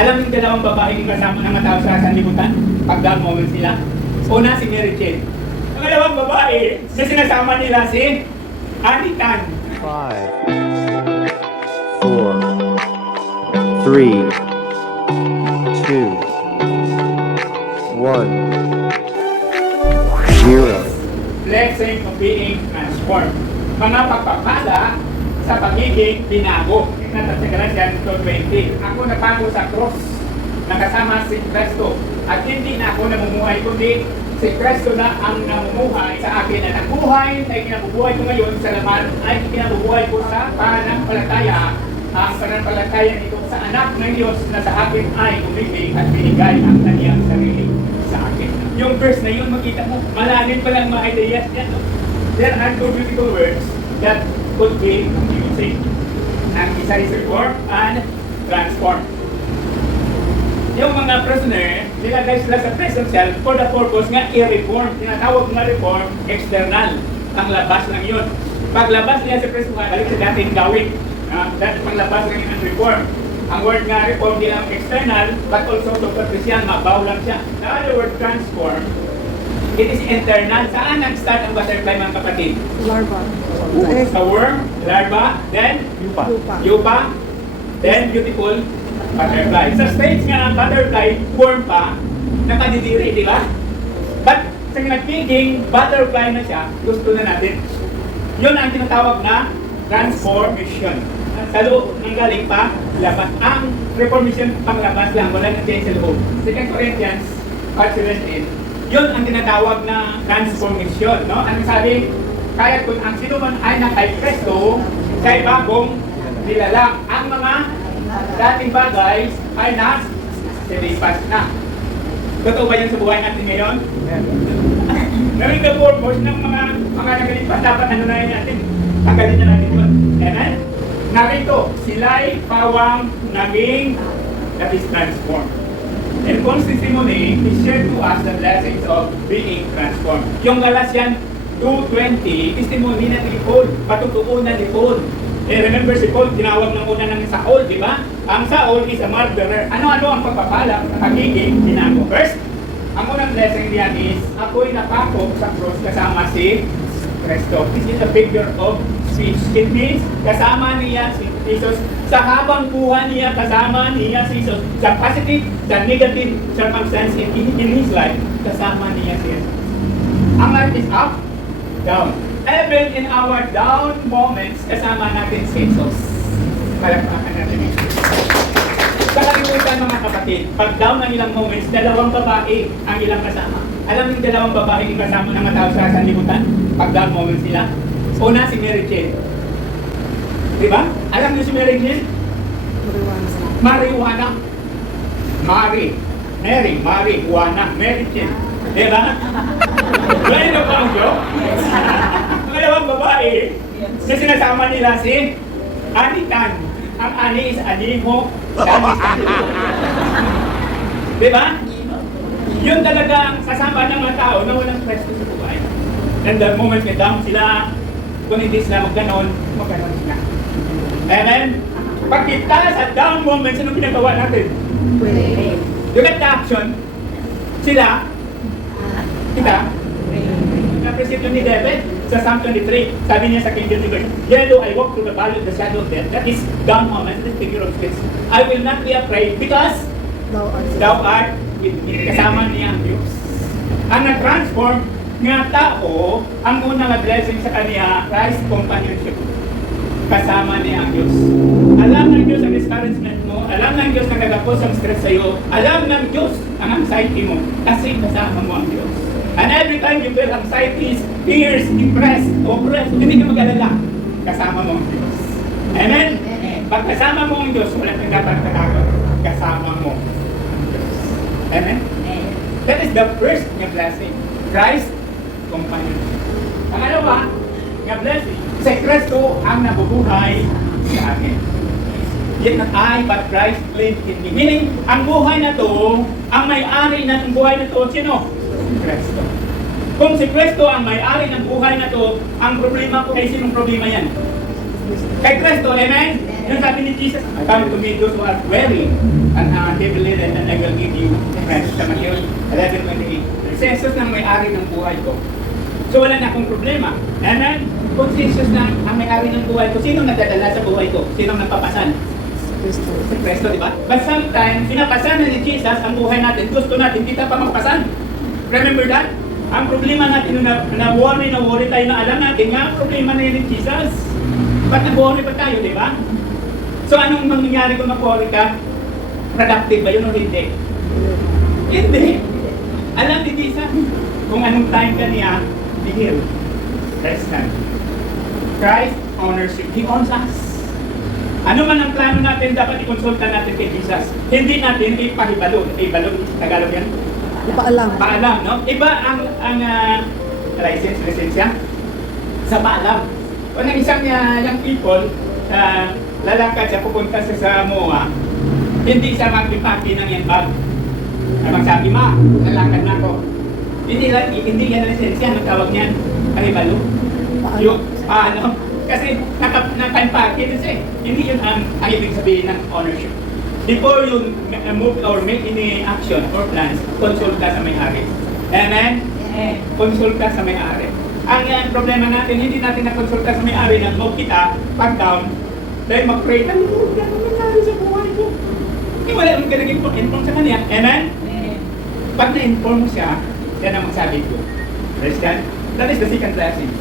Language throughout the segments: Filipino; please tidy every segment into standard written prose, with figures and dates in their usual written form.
Alam yung dalawang babae yung kasama ng mga tao sa sanlibutan? Pag-down moment sila. Una si Mary Jane. Ang dalawang babae na sinasama nila si Annie Tan. 5, 4, 3, 2, 1, 0. Blessing of being transformed. Mga pagpapala sa pagiging binago. Tingnan sa Galatians 2:20. Ako napago sa cross, nakasama si Kristo. At hindi na ako namumuhay, kundi si Kristo na ang namumuhay sa akin. At ang buhay na ikinabubuhay ko ngayon sa laman ay ikinabubuhay ko sa pananampalataya. Ang pananampalataya nito sa anak ng Diyos na sa akin ay umibig at binigay ang kanyang sarili sa akin. Yung verse na yun, makita mo, malalim pa lang mga ideas yan. No? There are two beautiful words that could be confusing. Ang isa is reform and transform. Yung mga prisoner, nilagay sila sa prison cell for the purpose nga i-reform. Tinatawag nga reform, external. Ang labas lang yun. Paglabas niya sa prison, balik sa dating gawin. Dati paglabas lang yun ang reform. Ang word nga reform di lang external, but also superficial, mabaw lang siya. The other word, transform, it is internal. Saan nag-start ang butterfly, mga kapatid? Larva. Sa worm, larva, then yupa, then beautiful butterfly. Sa stage nga ng butterfly, worm pa, nakadidiri, di ba? But sa nagiging butterfly na siya, gusto na natin. Yun ang tinatawag na transformation. Sa loob ng galing pa, labas. Ang reformation panglabas lang, wala na change sa loob. 2 Corinthians 5:17, yun ang tinatawag na transformation. No? Anong sabi? Kaya kung ang sino man ay nakay Kristo, siya'y bagong nilalang. Ang mga dating bagay ay silipas na. Totoo ba yun sa buhay natin ngayon? Knowing the purpose ng mga nagalipas, dapat ano na yun natin? Tanggalin na natin yun. Amen? Narito, sila'y pawang naging that is transformed. And Paul's testimony is shared to us the blessings of being transformed. Yung Galatians 2:20, testimony na ni Paul, patutuunan ni Paul. Remember si Paul, tinawag ng una ng Saul, di ba? Ang Saul is a murderer. Ano-ano ang pagpapala sa pagiging binago? First, ang unang blessing niya is, ako'y napako sa cross kasama si Kristo. This is a figure of speech. It means, kasama niya si Jesus. Sa habang buhay niya, kasama niya si Jesus. Sa positive, sa negative circumstance in his life, kasama niya si Jesus. Ang life is up, down. Even in our down moments, kasama natin si Jesus. Palakpakan natin ito. Sa kalimutan, mga kapatid, pag down ng ilang moments, dalawang babae ang ilang kasama. Alam yung dalawang babae yung kasama ng mga tao sa sanlibutan? Pag down moments sila. Una si Mary Jane. Diba? Alam niyo si Mary Jane? Marijuana. Mary, Juana, Mary Jane. Diba? Wala na ba ang joke? Ang dalawang babae na sinasama nila si Annie Tan. Ang Annie is Animo. Tan is Animo. Diba? Yun talaga ang kasama ng mga tao na walang presto sa buhay. And the moment na down sila, kung hindi sila magganon sila. Amen? Pag kita sa down moments, anong ginagawa natin? Look at the action. Sila, kita, na-present ni David sa Psalm 23. Sabi niya sa King James Version, yea, though I walk through the valley of the shadow of death, that is down moment, that is figure of speech. I will not be afraid because thou art with me. Kasama niya ang Diyos. Ang na-transform nga tao, ang unang blessing sa kanya, Christ companionship. Kasama niya ang Diyos. Alam ng Diyos ang discouragement mo, alam ng Diyos ang nagapos ang stress sa'yo, alam ng Diyos ang anxiety mo, kasi kasama mo ang Diyos. And every time you feel anxiety, fears, depressed, oppressed, hindi ka mag-alala, kasama mo ang Diyos. Amen? Pag kasama mo ang Diyos, wala kang dapat katakot. Kasama mo ang Diyos. Amen? That is the first nga blessing. Christ companionship. Pangalawa, nga blessing, si Kristo ang nabubuhay sa akin. Yet not I, but Christ lives in me. Meaning, ang buhay na to, ang may-ari ng buhay na to, sino? Kristo. Kung si Kristo ang may-ari ng buhay na to, ang problema ko, ay sinong problema yan? Kay Kristo, amen? Yung sabi ni Jesus, come to me those who are weary heavy laden and I will give you rest. Sa Matthew 11:28. Jesus ng may-ari ng buhay ko. So wala na akong problema. And then, kung Jesus na ang may-ari ng buhay ko, sino nagdadala sa buhay ko? Sino napapasan? Si Kristo, di ba? But sometimes, pinapasan na ni Jesus ang buhay natin. Gusto natin, kita pa magpasan. Remember that? Ang problema natin, na-worry tayo na alam natin nga, ang problema na yun ni Jesus. Ba't nag-worry pa tayo, di ba? So anong mangyayari kung mag-worry ka? Productive ba yun o hindi? Hindi. Alam ni Jesus kung anong time ka niya, be healed. Rest time. Christ honors you. He owns us. Ano man ang plano natin, dapat ikonsulta natin kay Jesus. Hindi natin ipahibalo. Ibalo, Tagalog yan? Paalam. Paalam, no? Iba ang lisensya sa paalam. Kung ang isang young people, lalakad siya, pupunta siya sa MOA, hindi siya mag-ipaki ng yan bag. Abang sabi, ma, lalakad na ako. Hindi yan lisensya, ang tawag niyan, kahibalo. Yung, kasi naka-impake din siya. Hindi yun ang ibig sabihin ng ownership. Before you move or make any action or plans, consult ka sa may-ari. Amen? Consult ka sa may-ari. Ang problema natin, hindi natin na-consulta sa may-ari na move kita, pag down, dahil mag-pray, ano nangyari sa buhay ko? Hindi wala yung nag-inform sa kanya. Amen? Pag na-inform siya, yan ang magsabi ko. Praise God. That is the second blessing.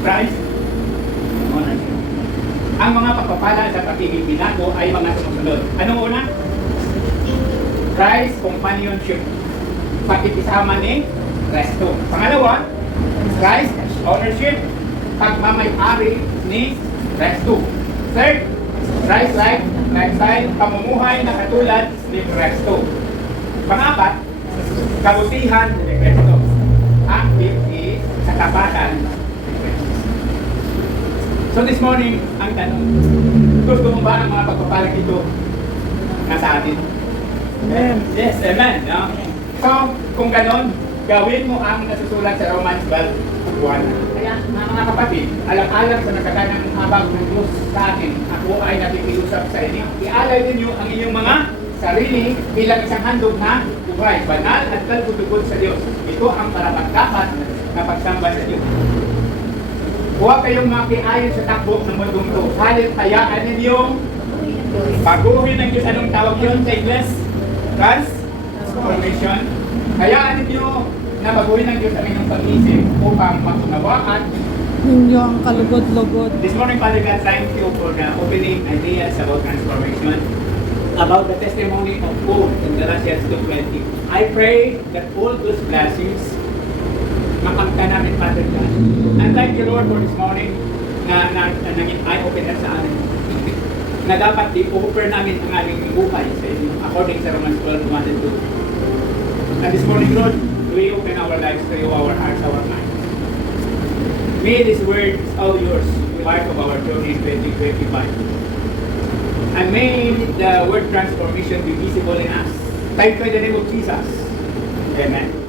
Christ, ownership. Ang mga pagpapala sa pagiging binago ay mga sumusunod. Anong una? Christ, companionship. Pakikisama ni Kristo. Pangalawa, Christ, ownership. Pagmamay-ari ni Kristo. Third, Christ lifestyle, pamumuhay na katulad ni Kristo. Pangapat, kabutihan ni Kristo. Ang fifth sa kapatan ni Kristo. So this morning, ang tanong, gusto mo ba ang mga pagpapalag ito nasa atin? Amen. Yes, amen. No? So, kung ganon, gawin mo ang nasusulat sa Romans 12:1. Kaya, mga kapatid, alang-alang sa nakatanang habang ng Diyos sa atin, ako ay nakikiusap sa inyo. Ialay ninyo ang inyong mga sarili bilang isang handog na buhay, banal at kalbutugod sa Diyos. Ito ang parapat-dapat na pagsamba sa Diyos. Huwag kayong makiayon sa takbo ng mundong ito. Halit hayaan ninyong baguhin ng Diyos. Anong tawag yun sa Ingles? Transformation. Hayaan ninyo na baguhin ng Diyos ang inyong pag-isip upang makunawaan. Ninyo ang kalugod-lugod. This morning, Father God, thank you for the opening ideas about transformation, about the testimony of Paul in Galatians 2:20. I pray that all those blessings mapagka namin, Father God. And thank you, Lord, for this morning na naging eye-opener sa amin. Na dapat i-offer namin ang aming buhay sa inyo according sa Romans 12:1 and 2. And this morning, Lord, we open our lives to you, our hearts, our minds. May this word is all yours, the part of our journey in 2025. And may the word transformation be visible in us. Thank you in the name of Jesus. Amen.